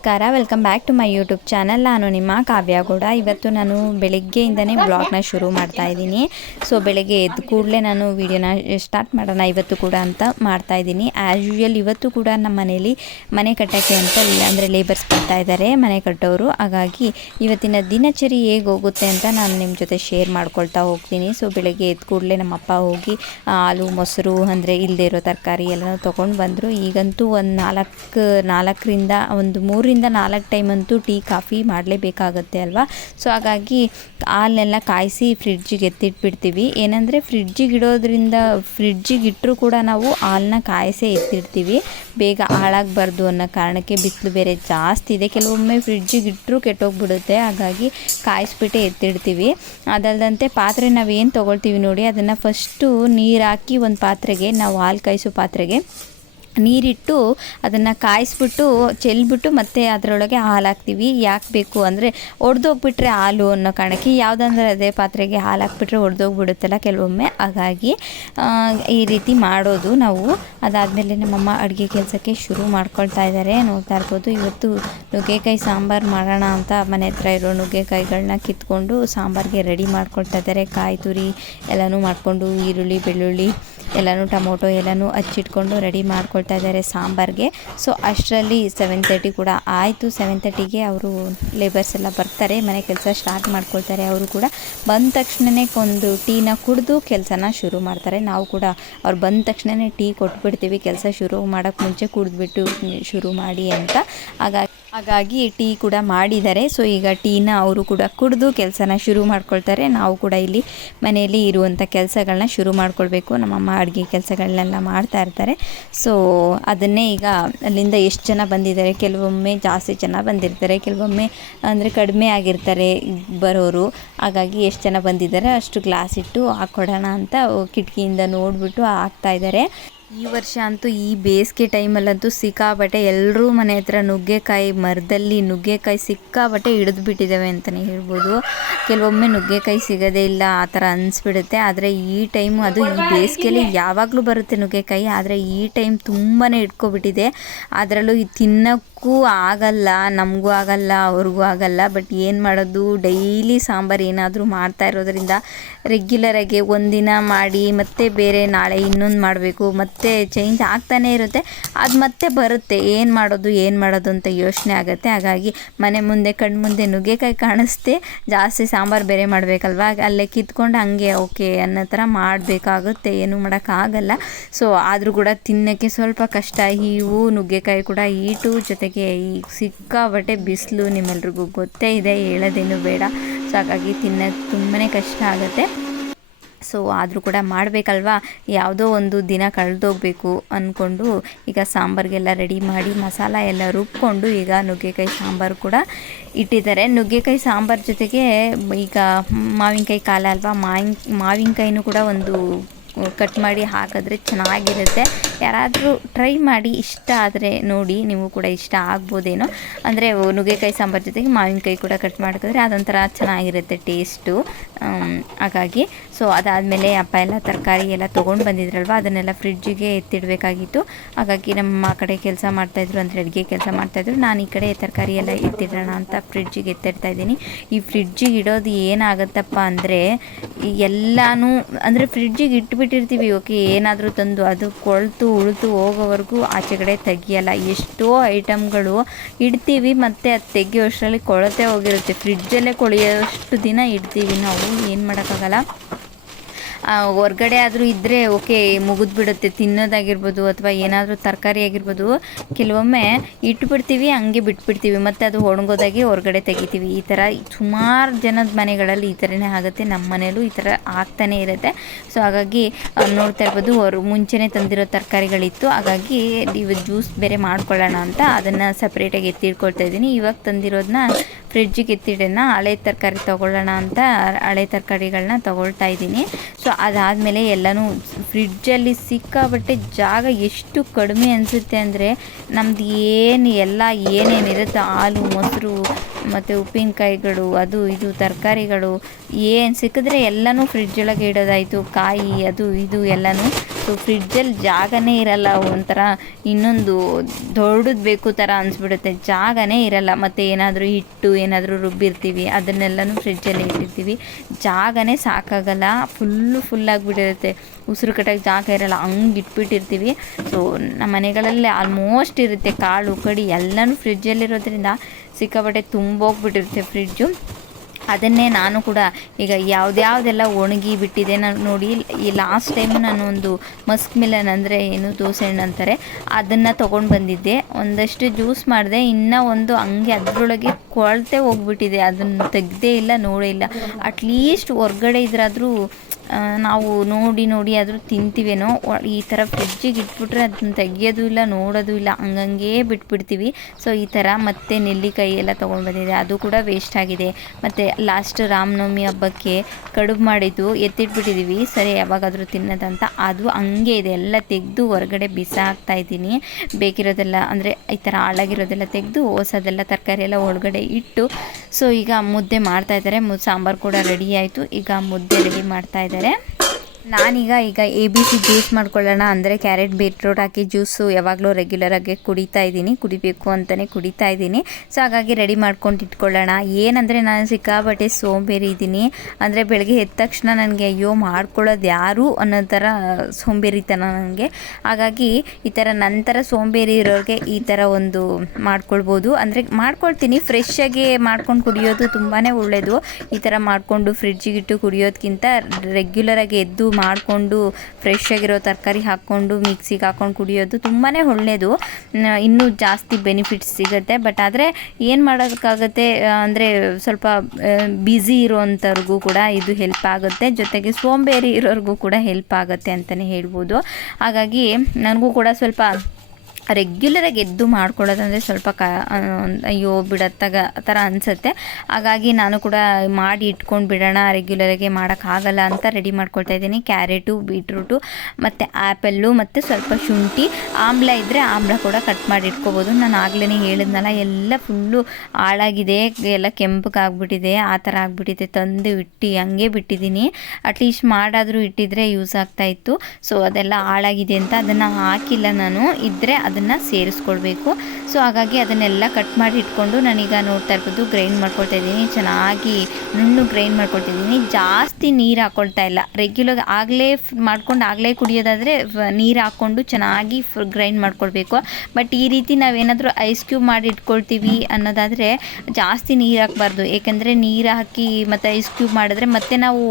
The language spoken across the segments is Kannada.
ನಮಸ್ಕಾರ welcome back to my YouTube channel ನಾನು ನಿಮ್ಮ ಕಾವ್ಯ ಕೂಡ ಇವತ್ತು ನಾನು ಬೆಳಗ್ಗೆಯಿಂದನೇ ಬ್ಲಾಗ್ನ ಶುರು ಮಾಡ್ತಾ ಇದ್ದೀನಿ. ಸೊ ಬೆಳಗ್ಗೆ ಎದ್ದು ಕೂಡಲೇ ನಾನು ವಿಡಿಯೋನ ಸ್ಟಾರ್ಟ್ ಮಾಡೋಣ ಇವತ್ತು ಕೂಡ ಅಂತ ಮಾಡ್ತಾ ಇದ್ದೀನಿ. ಆ್ಯಸ್ ಯೂಶುವಲ್ ಇವತ್ತು ಕೂಡ ನಮ್ಮ ಮನೇಲಿ ಮನೆ ಕಟ್ಟೋಕ್ಕೆ ಅಂತ ಅಂದರೆ ಲೇಬರ್ಸ್ ಬರ್ತಾ ಇದ್ದಾರೆ ಮನೆ ಕಟ್ಟೋರು. ಹಾಗಾಗಿ ಇವತ್ತಿನ ದಿನಚರಿ ಹೇಗೆ ಹೋಗುತ್ತೆ ಅಂತ ನಾನು ನಿಮ್ಮ ಜೊತೆ ಶೇರ್ ಮಾಡ್ಕೊಳ್ತಾ ಹೋಗ್ತೀನಿ. ಸೊ ಬೆಳಗ್ಗೆ ಎದ್ದು ಕೂಡಲೇ ನಮ್ಮ ಅಪ್ಪ ಹೋಗಿ ಹಾಲು, ಮೊಸರು, ಅಂದರೆ ಇಲ್ಲದೇ ಇರೋ ತರಕಾರಿ ಎಲ್ಲನೂ ತೊಗೊಂಡು ಬಂದರು. ಈಗಂತೂ ಒಂದು ನಾಲ್ಕು, ನಾಲ್ಕರಿಂದ ಒಂದು ಮೂರಿಂದ ನಾಲ್ಕು ಟೈಮ್ ಅಂತೂ ಟೀ, ಕಾಫಿ ಮಾಡಲೇಬೇಕಾಗತ್ತೆ ಅಲ್ವಾ? ಸೊ ಹಾಗಾಗಿ ಹಾಲನ್ನೆಲ್ಲ ಕಾಯಿಸಿ ಫ್ರಿಡ್ಜಿಗೆ ಎತ್ತಿಟ್ಬಿಡ್ತೀವಿ. ಏನಂದರೆ ಫ್ರಿಡ್ಜಿಗೆ ಇಡೋದ್ರಿಂದ ಫ್ರಿಡ್ಜಿಗೆ ಇಟ್ಟರೂ ಕೂಡ ನಾವು ಹಾಲನ್ನ ಕಾಯಿಸೇ ಎತ್ತಿಡ್ತೀವಿ ಬೇಗ ಹಾಳಾಗಬಾರ್ದು ಅನ್ನೋ ಕಾರಣಕ್ಕೆ ಬಿಸಿಲು ಬೇರೆ ಜಾಸ್ತಿ ಇದೆ. ಕೆಲವೊಮ್ಮೆ ಫ್ರಿಡ್ಜಿಗೆ ಇಟ್ಟರೂ ಕೆಟ್ಟೋಗ್ಬಿಡುತ್ತೆ. ಹಾಗಾಗಿ ಕಾಯಿಸ್ಬಿಟ್ಟೆ ಎತ್ತಿಡ್ತೀವಿ. ಅದಲ್ಲದಂತೆ ಪಾತ್ರೆ ನಾವೇನು ತೊಗೊಳ್ತೀವಿ ನೋಡಿ, ಅದನ್ನು ಫಸ್ಟು ನೀರು ಹಾಕಿ ಒಂದು ಪಾತ್ರೆಗೆ, ನಾವು ಹಾಲು ಕಾಯಿಸೋ ಪಾತ್ರೆಗೆ ನೀರಿಟ್ಟು ಅದನ್ನು ಕಾಯಿಸ್ಬಿಟ್ಟು, ಚೆಲ್ಬಿಟ್ಟು ಮತ್ತೆ ಅದರೊಳಗೆ ಹಾಲು ಹಾಕ್ತೀವಿ ಯಾಕೆ ಬೇಕು ಅಂದರೆ ಒಡೆದೋಗ್ಬಿಟ್ರೆ ಹಾಲು ಅನ್ನೋ ಕಾರಣಕ್ಕೆ ಯಾವುದಂದ್ರೆ ಅದೇ ಪಾತ್ರೆಗೆ ಹಾಲು ಹಾಕ್ಬಿಟ್ರೆ ಒಡೆದೋಗ್ಬಿಡುತ್ತಲ್ಲ ಕೆಲವೊಮ್ಮೆ. ಹಾಗಾಗಿ ಈ ರೀತಿ ಮಾಡೋದು ನಾವು. ಅದಾದಮೇಲೆ ನಮ್ಮಮ್ಮ ಅಡುಗೆ ಕೆಲಸಕ್ಕೆ ಶುರು ಮಾಡ್ಕೊಳ್ತಾ ಇದ್ದಾರೆ ನೋಡ್ತಾ ಇರ್ಬೋದು, ಇವತ್ತು ನುಗ್ಗೆಕಾಯಿ ಸಾಂಬಾರು ಮಾಡೋಣ ಅಂತ ಮನೆ ಹತ್ರ ಇರೋ ನುಗ್ಗೆಕಾಯಿಗಳನ್ನ ಕಿತ್ಕೊಂಡು ಸಾಂಬಾರಿಗೆ ರೆಡಿ ಮಾಡ್ಕೊಳ್ತಾ ಇದ್ದಾರೆ ಕಾಯಿ ತುರಿ ಎಲ್ಲನೂ ಮಾಡಿಕೊಂಡು ಈರುಳ್ಳಿ, ಬೆಳ್ಳುಳ್ಳಿ ಎಲ್ಲನೂ ಟೊಮೊಟೊ ಎಲ್ಲನೂ ಹಚ್ಚಿಟ್ಕೊಂಡು ರೆಡಿ ಮಾಡ್ಕೊಳ್ತಾ ಇದ್ದಾರೆ ಸಾಂಬಾರಿಗೆ. ಸೊ ಅಷ್ಟರಲ್ಲಿ ಸೆವೆನ್ ತರ್ಟಿ ಕೂಡ ಆಯಿತು. ಸೆವೆನ್ ತರ್ಟಿಗೆ ಅವರು ಲೇಬರ್ಸ್ ಎಲ್ಲ ಬರ್ತಾರೆ, ಮನೆ ಕೆಲಸ ಸ್ಟಾರ್ಟ್ ಮಾಡ್ಕೊಳ್ತಾರೆ ಅವರು ಕೂಡ. ಬಂದ ತಕ್ಷಣವೇ ಒಂದು ಟೀನ ಕುಡಿದು ಕೆಲಸನ ಶುರು ಮಾಡ್ತಾರೆ. ನಾವು ಕೂಡ ಅವ್ರು ಬಂದ ತಕ್ಷಣವೇ ಟೀ ಕೊಟ್ಬಿಡ್ತೀವಿ, ಕೆಲಸ ಶುರು ಮಾಡೋಕ್ಕೆ ಮುಂಚೆ ಕುಡಿದ್ಬಿಟ್ಟು ಶುರು ಮಾಡಿ ಅಂತ. ಹಾಗಾಗಿ ಹಾಗಾಗಿ ಟೀ ಕೂಡ ಮಾಡಿದ್ದಾರೆ. ಸೊ ಈಗ ಟೀನ ಅವರು ಕೂಡ ಕುಡಿದು ಕೆಲಸನ ಶುರು ಮಾಡ್ಕೊಳ್ತಾರೆ. ನಾವು ಕೂಡ ಇಲ್ಲಿ ಮನೆಯಲ್ಲಿ ಇರುವಂಥ ಕೆಲಸಗಳನ್ನ ಶುರು ಮಾಡ್ಕೊಳ್ಬೇಕು. ನಮ್ಮಮ್ಮ ಅಡುಗೆ ಕೆಲಸಗಳನ್ನೆಲ್ಲ ಮಾಡ್ತಾ ಇರ್ತಾರೆ. ಸೊ ಅದನ್ನೇ ಈಗ ಅಲ್ಲಿಂದ ಎಷ್ಟು ಜನ ಬಂದಿದ್ದಾರೆ? ಕೆಲವೊಮ್ಮೆ ಜಾಸ್ತಿ ಜನ ಬಂದಿರ್ತಾರೆ. ಕೆಲವೊಮ್ಮೆ ಅಂದರೆ ಕಡಿಮೆ ಆಗಿರ್ತಾರೆ ಬರೋರು. ಹಾಗಾಗಿ ಎಷ್ಟು ಜನ ಬಂದಿದ್ದಾರೆ ಅಷ್ಟು ಗ್ಲಾಸ್ ಇಟ್ಟು ಹಾಕ್ಕೊಡೋಣ ಅಂತ ಕಿಟಕಿಯಿಂದ ನೋಡಿಬಿಟ್ಟು ಹಾಕ್ತಾ ಇದ್ದಾರೆ. ಈ ವರ್ಷ ಅಂತೂ ಈ ಬೇಸಿಗೆ ಟೈಮಲ್ಲಂತೂ ಸಿಕ್ಕಾಬಟ್ಟೆ ಎಲ್ಲರೂ ಮನೆ ಹತ್ರ ನುಗ್ಗೆಕಾಯಿ, ಮರದಲ್ಲಿ ನುಗ್ಗೆಕಾಯಿ ಸಿಕ್ಕಾಬಟ್ಟೆ ಹಿಡಿದು ಬಿಟ್ಟಿದ್ದಾವೆ ಅಂತಲೇ ಹೇಳ್ಬೋದು. ಕೆಲವೊಮ್ಮೆ ನುಗ್ಗೆಕಾಯಿ ಸಿಗೋದೇ ಇಲ್ಲ, ಆ ಥರ ಅನಿಸ್ಬಿಡುತ್ತೆ. ಆದರೆ ಈ ಟೈಮು ಅದು ಈ ಬೇಸಿಗೆಯಲ್ಲಿ ಯಾವಾಗಲೂ ಬರುತ್ತೆ ನುಗ್ಗೆಕಾಯಿ. ಆದರೆ ಈ ಟೈಮ್ ತುಂಬಾ ಇಟ್ಕೊಬಿಟ್ಟಿದೆ ಅದರಲ್ಲೂ ಈ ತಿನ್ನೋಕ್ಕೂ ಆಗಲ್ಲ, ನಮಗೂ ಆಗಲ್ಲ, ಅವ್ರಿಗೂ ಆಗಲ್ಲ ಬಟ್ ಏನು ಮಾಡೋದು? ಡೈಲಿ ಸಾಂಬಾರು ಏನಾದರೂ ಮಾಡ್ತಾ ಇರೋದ್ರಿಂದ ರೆಗ್ಯುಲರಾಗಿ ಒಂದಿನ ಮಾಡಿ, ಮತ್ತೆ ಬೇರೆ ನಾಳೆ ಇನ್ನೊಂದು ಮಾಡಬೇಕು, ಮತ್ತೆ ಚೇಂಜ್ ಆಗ್ತಾನೇ ಇರುತ್ತೆ. ಅದು ಮತ್ತೆ ಬರುತ್ತೆ. ಏನು ಮಾಡೋದು ಏನು ಮಾಡೋದು ಅಂತ ಯೋಚನೆ ಆಗುತ್ತೆ. ಹಾಗಾಗಿ ಮನೆ ಮುಂದೆ ಕಣ್ಣು ಮುಂದೆ ನುಗ್ಗೆಕಾಯಿ ಕಾಣಿಸ್ತೆ ಜಾಸ್ತಿ ಸಾಂಬಾರು ಬೇರೆ ಮಾಡಬೇಕಲ್ವ? ಅಲ್ಲೇ ಕಿತ್ಕೊಂಡು ಹಂಗೆ, ಓಕೆ, ಅನ್ನೋ ಥರ ಮಾಡಬೇಕಾಗುತ್ತೆ. ಏನು ಮಾಡೋಕ್ಕಾಗಲ್ಲ ಸೊ ಆದರೂ ಕೂಡ ತಿನ್ನೋಕ್ಕೆ ಸ್ವಲ್ಪ ಕಷ್ಟ. ಇವು ನುಗ್ಗೆಕಾಯಿ ಕೂಡ ಈಟು ಜೊತೆಗೆ ಈ ಸಿಕ್ಕಾಬಟ್ಟೆ ಬಿಸಿಲು ನಿಮ್ಮೆಲ್ರಿಗೂ ಗೊತ್ತೇ ಇದೆ, ಹೇಳೋದೇನು ಬೇಡ. ಸೊ ಹಾಗಾಗಿ ತಿನ್ನೋಕ್ಕೆ ತುಂಬಾ ಕಷ್ಟ ಆಗುತ್ತೆ. ಸೊ ಆದರೂ ಕೂಡ ಮಾಡಬೇಕಲ್ವಾ? ಯಾವುದೋ ಒಂದು ದಿನ ಕಳೆದೋಗ್ಬೇಕು ಅಂದ್ಕೊಂಡು ಈಗ ಸಾಂಬಾರಿಗೆಲ್ಲ ರೆಡಿ ಮಾಡಿ ಮಸಾಲ ಎಲ್ಲ ರುಬ್ಕೊಂಡು ಈಗ ನುಗ್ಗೆಕಾಯಿ ಸಾಂಬಾರು ಕೂಡ ಇಟ್ಟಿದ್ದಾರೆ. ನುಗ್ಗೆಕಾಯಿ ಸಾಂಬಾರು ಜೊತೆಗೆ ಈಗ ಮಾವಿನಕಾಯಿ ಕಾಲ ಅಲ್ವಾ? ಮಾವಿನ, ಮಾವಿನಕಾಯಿನೂ ಕೂಡ ಒಂದು ಕಟ್ ಮಾಡಿ ಹಾಕಿದ್ರೆ ಚೆನ್ನಾಗಿರುತ್ತೆ. ಯಾರಾದರೂ ಟ್ರೈ ಮಾಡಿ ಇಷ್ಟ ಆದರೆ ನೋಡಿ ನೀವು ಕೂಡ ಇಷ್ಟ ಆಗ್ಬೋದೇನೋ. ಅಂದರೆ ನುಗ್ಗೆಕಾಯಿ ಸಾಂಬಾರು ಜೊತೆಗೆ ಮಾವಿನಕಾಯಿ ಕೂಡ ಕಟ್ ಮಾಡಿದ್ರೆ ಅದೊಂಥರ ಚೆನ್ನಾಗಿರುತ್ತೆ ಟೇಸ್ಟು ಹಾಗಾಗಿ ಸೊ ಅದಾದಮೇಲೆ ಅಪ್ಪ ಎಲ್ಲ, ತರಕಾರಿ ಎಲ್ಲ ತೊಗೊಂಡು ಬಂದಿದ್ರಲ್ವ, ಅದನ್ನೆಲ್ಲ ಫ್ರಿಡ್ಜಿಗೆ ಎತ್ತಿಡಬೇಕಾಗಿತ್ತು. ಹಾಗಾಗಿ ನಮ್ಮ ಕಡೆ ಕೆಲಸ ಮಾಡ್ತಾಯಿದ್ರು ಅಂದರೆ ಅಡುಗೆ ಕೆಲಸ ಮಾಡ್ತಾಯಿದ್ರು ನಾನು ಈ ಕಡೆ ತರಕಾರಿ ಎಲ್ಲ ಎತ್ತಿಡೋಣ ಅಂತ ಫ್ರಿಡ್ಜಿಗೆ ಎತ್ತಿಡ್ತಾ ಇದ್ದೀನಿ. ಈ ಫ್ರಿಡ್ಜಿಗೆ ಇಡೋದು ಏನಾಗುತ್ತಪ್ಪ ಅಂದರೆ ಎಲ್ಲನೂ ಅಂದರೆ ಫ್ರಿಡ್ಜಿಗೆ ಇಟ್ಬಿಟ್ಟಿರ್ತೀವಿ ಓಕೆ, ಏನಾದರೂ ತಂದು ಅದು ಕೊಳ್ತು ಉಳಿತು ಹೋಗೋವರೆಗೂ ಆಚೆ ಕಡೆ ತೆಗಿಯಲ್ಲ. ಎಷ್ಟೋ ಐಟಮ್ಗಳು ಇಡ್ತೀವಿ, ಮತ್ತು ಅದು ತೆಗಿಯೋಷ್ಟರಲ್ಲಿ ಕೊಳತೆ ಹೋಗಿರುತ್ತೆ. ಫ್ರಿಡ್ಜಲ್ಲೇ ಕೊಳೆಯೋಷ್ಟು ದಿನ ಇಡ್ತೀವಿ ನಾವು, ಏನು ಮಾಡೋಕ್ಕಾಗಲ್ಲ. ಹೊರ್ಗಡೆ ಆದರೂ ಇದ್ದರೆ ಓಕೆ ಮುಗಿದ್ಬಿಡುತ್ತೆ ತಿನ್ನೋದಾಗಿರ್ಬೋದು ಅಥವಾ ಏನಾದರೂ ತರಕಾರಿ ಆಗಿರ್ಬೋದು, ಕೆಲವೊಮ್ಮೆ ಇಟ್ಬಿಡ್ತೀವಿ, ಹಂಗೆ ಬಿಟ್ಬಿಡ್ತೀವಿ. ಮತ್ತು ಅದು ಒಣಗೋದಾಗಿ ಹೊರ್ಗಡೆ ತೆಗಿತೀವಿ. ಈ ಥರ ಸುಮಾರು ಜನದ ಮನೆಗಳಲ್ಲಿ ಈ ಥರನೇ ಆಗುತ್ತೆ. ನಮ್ಮ ಮನೇಲೂ ಈ ಥರ ಆಗ್ತಾನೆ ಇರುತ್ತೆ. ಸೊ ಹಾಗಾಗಿ ನೋಡ್ತಾ ಇರ್ಬೋದು ಹೊರ ಮುಂಚೆನೇ ತಂದಿರೋ ತರಕಾರಿಗಳಿತ್ತು. ಹಾಗಾಗಿ ಇವತ್ತು ಜ್ಯೂಸ್ ಬೇರೆ ಮಾಡ್ಕೊಳ್ಳೋಣ ಅಂತ ಅದನ್ನು ಸಪ್ರೇಟಾಗಿ ಎತ್ತಿಟ್ಕೊಳ್ತಾ ಇದ್ದೀನಿ. ಇವಾಗ ತಂದಿರೋದನ್ನ ಫ್ರಿಡ್ಜಿಗೆ ಎತ್ತಿಡೋಣ ಹಳೆ ತರಕಾರಿ ತೊಗೊಳ್ಳೋಣ ಅಂತ ಹಳೆ ತರಕಾರಿಗಳನ್ನ ತೊಗೊಳ್ತಾ ಇದ್ದೀನಿ. ಸೊ ಅದಾದಮೇಲೆ ಎಲ್ಲನೂ ಫ್ರಿಡ್ಜಲ್ಲಿ ಸಿಕ್ಕಾಬಟ್ಟೆ ಜಾಗ ಎಷ್ಟು ಕಡಿಮೆ ಅನಿಸುತ್ತೆ ಅಂದರೆ ನಮ್ದು ಏನು ಎಲ್ಲ ಏನೇನಿರುತ್ತೆ, ಹಾಲು, ಮೊಸರು, ಮತ್ತು ಉಪ್ಪಿನಕಾಯಿಗಳು, ಅದು ಇದು, ತರಕಾರಿಗಳು ಏನು ಸಿಕ್ಕಿದ್ರೆ ಎಲ್ಲನೂ ಫ್ರಿಡ್ಜ್ ಒಳಗೆ ಇಡೋದಾಯಿತು. ಕಾಯಿ, ಅದು ಇದು ಎಲ್ಲನೂ ಸೊ ಫ್ರಿಡ್ಜಲ್ಲಿ ಜಾಗನೇ ಇರಲ್ಲ, ಒಂಥರ ಇನ್ನೊಂದು ದೊಡ್ಡದು ಬೇಕು ಥರ ಅನಿಸ್ಬಿಡುತ್ತೆ. ಜಾಗನೇ ಇರಲ್ಲ, ಮತ್ತು ಏನಾದರೂ ಹಿಟ್ಟು, ಏನಾದರೂ ರುಬ್ಬಿರ್ತೀವಿ, ಅದನ್ನೆಲ್ಲನೂ ಫ್ರಿಡ್ಜಲ್ಲಿ ಇಟ್ಟಿರ್ತೀವಿ. ಜಾಗನೇ ಸಾಕಾಗಲ್ಲ, ಫುಲ್ಲು ಫುಲ್ಲಾಗಿಬಿಟ್ಟಿರುತ್ತೆ ಉಸಿರು ಕಟ್ಟೋಕ್ಕೆ ಜಾಗ ಇರಲ್ಲ, ಹಂಗೆ ಇಟ್ಬಿಟ್ಟಿರ್ತೀವಿ. ಸೊ ನಮ್ಮ ಮನೆಗಳಲ್ಲಿ ಆಲ್ಮೋಸ್ಟ್ ಇರುತ್ತೆ, ಕಾಳು, ಕಡಿ ಎಲ್ಲನೂ ಫ್ರಿಡ್ಜಲ್ಲಿರೋದ್ರಿಂದ ಸಿಕ್ಕಾಪಟ್ಟೆ ತುಂಬೋಗ್ಬಿಟ್ಟಿರುತ್ತೆ ಫ್ರಿಡ್ಜು. ಅದನ್ನೇ ನಾನು ಕೂಡ ಈಗ ಯಾವ್ದ್ಯಾವ್ದೆಲ್ಲ ಒಣಗಿ ಬಿಟ್ಟಿದೆ ನಾನು ನೋಡಿ, ಈ ಲಾಸ್ಟ್ ಟೈಮ್ ನಾನು ಒಂದು ಮಸ್ಕ್ ಮಿಲನ್ ಅಂದರೆ ಏನು ದೋಸೆ ಹಣ್ಣು ಅಂತಾರೆ, ಅದನ್ನು ತೊಗೊಂಡು ಬಂದಿದ್ದೆ. ಒಂದಷ್ಟು ಜ್ಯೂಸ್ ಮಾಡಿದೆ, ಇನ್ನೂ ಒಂದು ಹಂಗೆ ಅದರೊಳಗೆ ಕೊಳತೆ ಹೋಗ್ಬಿಟ್ಟಿದೆ. ಅದನ್ನು ತೆಗ್ದೇ ಇಲ್ಲ, ನೋಡೇ ಇಲ್ಲ. ಅಟ್ಲೀಸ್ಟ್ ಹೊರ್ಗಡೆ ಇದ್ರಾದರೂ ನಾವು ನೋಡಿ ನೋಡಿ ಆದರೂ ತಿಂತೀವೇನೋ? ಈ ಥರ ಫ್ರಿಜ್ಜಿಗೆ ಇಟ್ಬಿಟ್ರೆ ಅದನ್ನ ತೆಗಿಯೋದು ಇಲ್ಲ, ನೋಡೋದು ಇಲ್ಲ, ಹಂಗಂಗೆ ಬಿಟ್ಬಿಡ್ತೀವಿ. ಸೊ ಈ ಥರ ಮತ್ತೆ ನೆಲ್ಲಿಕಾಯಿ ಎಲ್ಲ ತೊಗೊಂಡು ಬಂದಿದೆ. ಅದು ಕೂಡ ವೇಸ್ಟ್ ಆಗಿದೆ. ಮತ್ತು ಲಾಸ್ಟ್ ರಾಮನವಮಿ ಹಬ್ಬಕ್ಕೆ ಕಡುಬು ಮಾಡಿದ್ದು ಎತ್ತಿಟ್ಬಿಟ್ಟಿದ್ದೀವಿ ಸರಿ, ಯಾವಾಗಾದರೂ ತಿನ್ನೋದಂತ ಅದು ಹಂಗೆ ಇದೆ. ಎಲ್ಲ ತೆಗೆದು ಹೊರಗಡೆ ಬಿಸಾಕ್ತಾ ಇದ್ದೀನಿ. ಬೇಕಿರೋದೆಲ್ಲ, ಅಂದರೆ ಈ ಥರ ಹಾಳಾಗಿರೋದೆಲ್ಲ ತೆಗೆದು ಹೊಸದೆಲ್ಲ ತರಕಾರಿ ಎಲ್ಲ ಒಳಗಡೆ ಇಟ್ಟು ಸೊ ಈಗ ಮುದ್ದೆ ಮಾಡ್ತಾ ಇದ್ದಾರೆ. ಮು, ಸಾಂಬಾರು ಕೂಡ ರೆಡಿ ಆಯಿತು. ಈಗ ಮುದ್ದೆ ರೆಡಿ ಮಾಡ್ತಾ ಇದ್ದಾರೆ ನಾನೀಗ ಈಗ ಎ ಬಿ ಸಿ ಜ್ಯೂಸ್ ಮಾಡ್ಕೊಳ್ಳೋಣ ಅಂದರೆ ಕ್ಯಾರೆಟ್ ಬೀಟ್ರೂಟ್ ಹಾಕಿ ಜ್ಯೂಸು ಯಾವಾಗಲೂ ರೆಗ್ಯುಲರಾಗಿ ಕುಡಿತಾ ಇದ್ದೀನಿ. ಕುಡಿಬೇಕು ಅಂತಲೇ ಕುಡಿತಾ ಇದ್ದೀನಿ. ಸೊ ಹಾಗಾಗಿ ರೆಡಿ ಮಾಡ್ಕೊಂಡು ಇಟ್ಕೊಳ್ಳೋಣ. ಏನಂದರೆ ನಾನು ಸಿಕ್ಕಾಪಟ್ಟೆ ಸೋಂಬೇರಿ ಇದ್ದೀನಿ. ಅಂದರೆ ಬೆಳಗ್ಗೆ ಎದ್ದ ತಕ್ಷಣ ನನಗೆ ಅಯ್ಯೋ ಮಾಡ್ಕೊಳ್ಳೋದು ಯಾರು ಅನ್ನೋ ಥರ ಸೋಂಬೇರಿತನ ನನಗೆ. ಹಾಗಾಗಿ ಈ ಥರ ನಂತರ ಸೋಂಬೇರಿ ಇರೋರಿಗೆ ಈ ಥರ ಒಂದು ಮಾಡ್ಕೊಳ್ಬೋದು. ಅಂದರೆ ಮಾಡ್ಕೊಳ್ತೀನಿ. ಫ್ರೆಶ್ ಆಗಿ ಮಾಡ್ಕೊಂಡು ಕುಡಿಯೋದು ತುಂಬಾ ಒಳ್ಳೆಯದು ಈ ಥರ ಮಾಡಿಕೊಂಡು ಫ್ರಿಡ್ಜಿಗಿಟ್ಟು ಕುಡಿಯೋದಕ್ಕಿಂತ ರೆಗ್ಯುಲರಾಗಿ ಎದ್ದು ಮಾಡಿಕೊಂಡು ಫ್ರೆಶ್ ಆಗಿರೋ ತರಕಾರಿ ಹಾಕ್ಕೊಂಡು ಮಿಕ್ಸಿಗೆ ಹಾಕ್ಕೊಂಡು ಕುಡಿಯೋದು ತುಂಬಾ ಒಳ್ಳೆಯದು ಇನ್ನೂ ಜಾಸ್ತಿ ಬೆನಿಫಿಟ್ಸ್ ಸಿಗುತ್ತೆ. ಬಟ್ ಆದರೆ ಏನು ಮಾಡೋದಕ್ಕಾಗುತ್ತೆ ಅಂದರೆ ಸ್ವಲ್ಪ ಬ್ಯುಸಿ ಇರೋವಂಥವ್ರಿಗೂ ಕೂಡ ಇದು ಹೆಲ್ಪ್ ಆಗುತ್ತೆ. ಜೊತೆಗೆ ಸೋಂಬೇರಿ ಇರೋರಿಗೂ ಕೂಡ ಹೆಲ್ಪ್ ಆಗುತ್ತೆ ಅಂತಲೇ ಹೇಳ್ಬೋದು. ಹಾಗಾಗಿ ನನಗೂ ಕೂಡ ಸ್ವಲ್ಪ ರೆಗ್ಯುಲರಾಗಿ ಎದ್ದು ಮಾಡ್ಕೊಳ್ಳೋದಂದರೆ ಸ್ವಲ್ಪ ಕ ಅಯ್ಯೋ ಬಿಡತ್ತಾಗ ಆ ಥರ ಅನಿಸುತ್ತೆ. ಹಾಗಾಗಿ ನಾನು ಕೂಡ ಮಾಡಿ ಇಟ್ಕೊಂಡು ಬಿಡೋಣ ರೆಗ್ಯುಲರಾಗಿ ಮಾಡೋಕ್ಕಾಗಲ್ಲ ಅಂತ ರೆಡಿ ಮಾಡ್ಕೊಳ್ತಾ ಇದ್ದೀನಿ. ಕ್ಯಾರೆಟು, ಬೀಟ್ರೂಟು, ಮತ್ತು ಆ್ಯಪಲ್ಲು ಮತ್ತು ಸ್ವಲ್ಪ ಶುಂಠಿ. ಆಮ್ಲ ಇದ್ದರೆ ಆಮ್ಲ ಕೂಡ ಕಟ್ ಮಾಡಿ ಇಟ್ಕೋಬೋದು. ನಾನು ಆಗ್ಲೇ ಹೇಳಿದ್ನಲ್ಲ, ಎಲ್ಲ ಫುಲ್ಲು ಹಾಳಾಗಿದೆ. ಎಲ್ಲ ಕೆಂಪಗಾಗ್ಬಿಟ್ಟಿದೆ ಆ ಥರ ಆಗಿಬಿಟ್ಟಿದೆ. ತಂದು ಇಟ್ಟು ಹಂಗೆ ಬಿಟ್ಟಿದ್ದೀನಿ. ಅಟ್ಲೀಸ್ಟ್ ಮಾಡಾದರೂ ಇಟ್ಟಿದ್ರೆ ಯೂಸ್ ಆಗ್ತಾಯಿತ್ತು ಸೊ ಅದೆಲ್ಲ ಹಾಳಾಗಿದೆ ಅಂತ ಅದನ್ನು ಹಾಕಿಲ್ಲ ನಾನು. ಇದ್ದರೆ ಅದನ್ನು ಸೇರಿಸ್ಕೊಳ್ಬೇಕು. ಸೊ ಹಾಗಾಗಿ ಅದನ್ನೆಲ್ಲ ಕಟ್ ಮಾಡಿ ಇಟ್ಕೊಂಡು ನಾನೀಗ ನೋಡ್ತಾ ಇರ್ಬೋದು ಗ್ರೈಂಡ್ ಮಾಡ್ಕೊಳ್ತಾ ಇದ್ದೀನಿ. ಚೆನ್ನಾಗಿ ನುಣ್ಣು ಗ್ರೈಂಡ್ ಮಾಡ್ಕೊಳ್ತಿದ್ದೀನಿ ಜಾಸ್ತಿ ನೀರು ಹಾಕ್ಕೊಳ್ತಾ ಇಲ್ಲ. ರೆಗ್ಯುಲರ್ ಆಗಲೇ ಮಾಡ್ಕೊಂಡು ಆಗಲೇ ಕುಡಿಯೋದಾದರೆ ನೀರು ಹಾಕ್ಕೊಂಡು ಚೆನ್ನಾಗಿ ಗ್ರೈಂಡ್ ಮಾಡ್ಕೊಳ್ಬೇಕು. ಬಟ್ ಈ ರೀತಿ ನಾವೇನಾದರೂ ಐಸ್ ಕ್ಯೂಬ್ ಮಾಡಿ ಇಟ್ಕೊಳ್ತೀವಿ ಅನ್ನೋದಾದರೆ ಜಾಸ್ತಿ ನೀರು ಹಾಕ್ಬಾರ್ದು. ಏಕೆಂದರೆ ನೀರು ಹಾಕಿ ಮತ್ತು ಐಸ್ ಕ್ಯೂಬ್ ಮಾಡಿದ್ರೆ ಮತ್ತೆ ನಾವು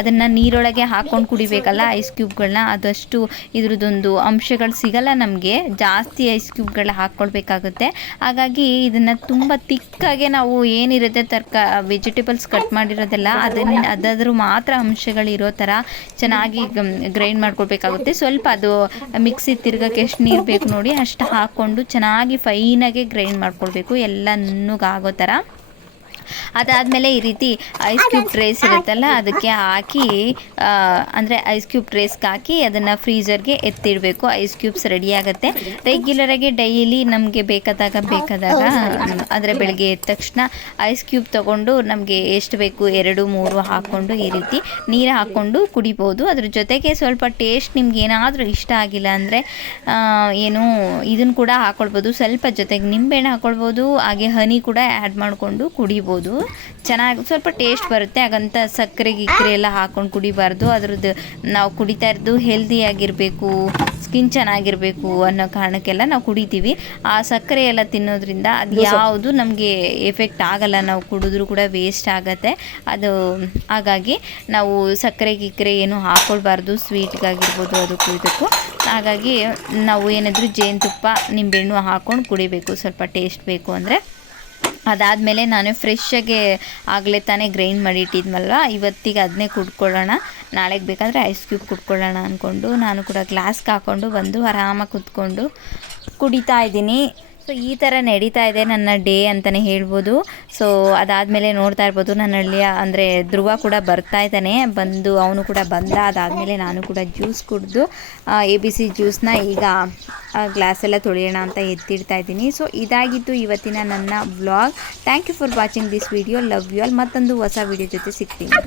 ಅದನ್ನು ನೀರೊಳಗೆ ಹಾಕ್ಕೊಂಡು ಕುಡಿಬೇಕಲ್ಲ ಐಸ್ ಕ್ಯೂಬ್ಗಳನ್ನ ಅದಷ್ಟು ಇದ್ರದ್ದೊಂದು ಅಂಶಗಳು ಸಿಗಲ್ಲ ನಮಗೆ. ಜಾಸ್ತಿ ಐಸ್ ಕ್ಯೂಬ್ಗಳು ಹಾಕ್ಕೊಳ್ಬೇಕಾಗುತ್ತೆ. ಹಾಗಾಗಿ ಇದನ್ನು ತುಂಬ ತಿಕ್ಕಾಗೆ ನಾವು ಏನಿರುತ್ತೆ ತರ್ಕ ವೆಜಿಟೇಬಲ್ಸ್ ಕಟ್ ಮಾಡಿರೋದೆಲ್ಲ ಅದನ್ನ, ಅದಾದ್ರೂ ಮಾತ್ರ ಅಂಶಗಳಿರೋ ಥರ ಚೆನ್ನಾಗಿ ಗ್ರೈಂಡ್ ಮಾಡ್ಕೊಳ್ಬೇಕಾಗುತ್ತೆ. ಸ್ವಲ್ಪ ಅದು ಮಿಕ್ಸಿ ತಿರ್ಗಕ್ಕೆ ಎಷ್ಟು ನೀರು ಬೇಕು ನೋಡಿ ಅಷ್ಟು ಹಾಕ್ಕೊಂಡು ಚೆನ್ನಾಗಿ ಫೈನಾಗೆ ಗ್ರೈಂಡ್ ಮಾಡ್ಕೊಳ್ಬೇಕು. ಎಲ್ಲ ನುಣ್ಣಗಾಗೋ ಥರ ಅದಾದಮೇಲೆ ಈ ರೀತಿ ಐಸ್ ಕ್ಯೂಬ್ ಟ್ರೇಸ್ ಇರುತ್ತಲ್ಲ ಅದಕ್ಕೆ ಹಾಕಿ ಅಂದರೆ ಐಸ್ ಕ್ಯೂಬ್ ಟ್ರೇಸ್ಗೆ ಹಾಕಿ ಅದನ್ನು ಫ್ರೀಜರ್ಗೆ ಎತ್ತಿಡಬೇಕು. ಐಸ್ ಕ್ಯೂಬ್ಸ್ ರೆಡಿ ಆಗುತ್ತೆ. ರೆಗ್ಯುಲರಾಗಿ ಡೈಲಿ ನಮಗೆ ಬೇಕಾದಾಗ ಬೇಕಾದಾಗ ಅಂದರೆ ಬೆಳಗ್ಗೆ ಎದ್ದ ತಕ್ಷಣ ಐಸ್ ಕ್ಯೂಬ್ ತಗೊಂಡು ನಮಗೆ ಎಷ್ಟು ಬೇಕು ಎರಡು ಮೂರು ಹಾಕ್ಕೊಂಡು ಈ ರೀತಿ ನೀರು ಹಾಕ್ಕೊಂಡು ಕುಡಿಬೋದು. ಅದ್ರ ಜೊತೆಗೆ ಸ್ವಲ್ಪ ಟೇಸ್ಟ್ ನಿಮ್ಗೆ ಏನಾದರೂ ಇಷ್ಟ ಆಗಿಲ್ಲ ಅಂದರೆ ಏನು ಇದನ್ನು ಕೂಡ ಹಾಕ್ಕೊಳ್ಬೋದು ಸ್ವಲ್ಪ ಜೊತೆಗೆ ನಿಂಬೆಹಣ್ಣು ಹಾಕ್ಕೊಳ್ಬೋದು ಹಾಗೆ ಹನಿ ಕೂಡ ಆ್ಯಡ್ ಮಾಡಿಕೊಂಡು ಕುಡಿಬೋದು. ಚೆನ್ನಾಗಿ ಸ್ವಲ್ಪ ಟೇಸ್ಟ್ ಬರುತ್ತೆ. ಹಾಗಂತ ಸಕ್ಕರೆ ಗಿಕ್ಕರೆ ಎಲ್ಲ ಹಾಕೊಂಡು ಕುಡಿಬಾರ್ದು. ಅದ್ರದ್ದು ನಾವು ಕುಡಿತಾ ಇರೋದು ಹೆಲ್ದಿಯಾಗಿರಬೇಕು ಸ್ಕಿನ್ ಚೆನ್ನಾಗಿರಬೇಕು ಅನ್ನೋ ಕಾರಣಕ್ಕೆಲ್ಲ ನಾವು ಕುಡಿತೀವಿ. ಆ ಸಕ್ಕರೆ ಎಲ್ಲ ತಿನ್ನೋದ್ರಿಂದ ಅದು ಯಾವುದು ನಮಗೆ ಎಫೆಕ್ಟ್ ಆಗಲ್ಲ. ನಾವು ಕುಡಿದ್ರೂ ಕೂಡ ವೇಸ್ಟ್ ಆಗತ್ತೆ. ಅದು ಹಾಗಾಗಿ ನಾವು ಸಕ್ಕರೆ ಗಿಕ್ಕರೆ ಏನು ಹಾಕೊಳ್ಬಾರ್ದು. ಸ್ವೀಟ್ಗಾಗಿರ್ಬೋದು ಅದಕ್ಕೂ ಇದಕ್ಕೂ. ಹಾಗಾಗಿ ನಾವು ಏನಾದರೂ ಜೇನುತುಪ್ಪ ನಿಂಬೆಹಣ್ಣು ಹಾಕ್ಕೊಂಡು ಕುಡಿಬೇಕು. ಸ್ವಲ್ಪ ಟೇಸ್ಟ್ ಬೇಕು ಅಂದರೆ. ಅದಾದಮೇಲೆ ನಾನು ಫ್ರೆಶ್ಶಾಗಿ ಆಗಲೇ ತಾನೇ ಗ್ರೈಂಡ್ ಮಾಡಿ ಇಟ್ಟಿದ್ನಲ್ವ? ಇವತ್ತಿಗೆ ಅದನ್ನೇ ಕುಡ್ಕೊಳ್ಳೋಣ. ನಾಳೆಗೆ ಬೇಕಾದರೆ ಐಸ್ ಕ್ಯೂಬ್ ಕುಡ್ಕೊಳ್ಳೋಣ ಅಂದ್ಕೊಂಡು ನಾನು ಕೂಡ ಗ್ಲಾಸ್ಗೆ ಹಾಕ್ಕೊಂಡು ಬಂದು ಆರಾಮಾಗಿ ಕುತ್ಕೊಂಡು ಕುಡಿತಾ ಇದ್ದೀನಿ. ಸೊ ಈ ಥರ ನಡೀತಾ ಇದೆ ನನ್ನ ಡೇ ಅಂತಲೇ ಹೇಳ್ಬೋದು. ಸೊ ಅದಾದಮೇಲೆ ನೋಡ್ತಾ ಇರ್ಬೋದು ನನ್ನ ಹಳ್ಳಿಯ ಅಂದರೆ ಧ್ರುವ ಕೂಡ ಬರ್ತಾ ಇದ್ದಾನೆ. ಬಂದು ಅವನು ಕೂಡ ಬಂದ, ಅದಾದಮೇಲೆ ನಾನು ಕೂಡ ಜ್ಯೂಸ್ ಕುಡಿದು ಎ ಬಿ ಸಿ ಜ್ಯೂಸ್ನ ಈಗ ಗ್ಲಾಸೆಲ್ಲ ತೊಳೆಯೋಣ ಅಂತ ಎತ್ತಿಡ್ತಾ ಇದ್ದೀನಿ. ಸೊ ಇದಾಗಿತ್ತು ಇವತ್ತಿನ ನನ್ನ vlog thank you for watching this video love you all ಮತ್ತೊಂದು ಹೊಸ ವಿಡಿಯೋ ಜೊತೆ ಸಿಗ್ತೀನಿ.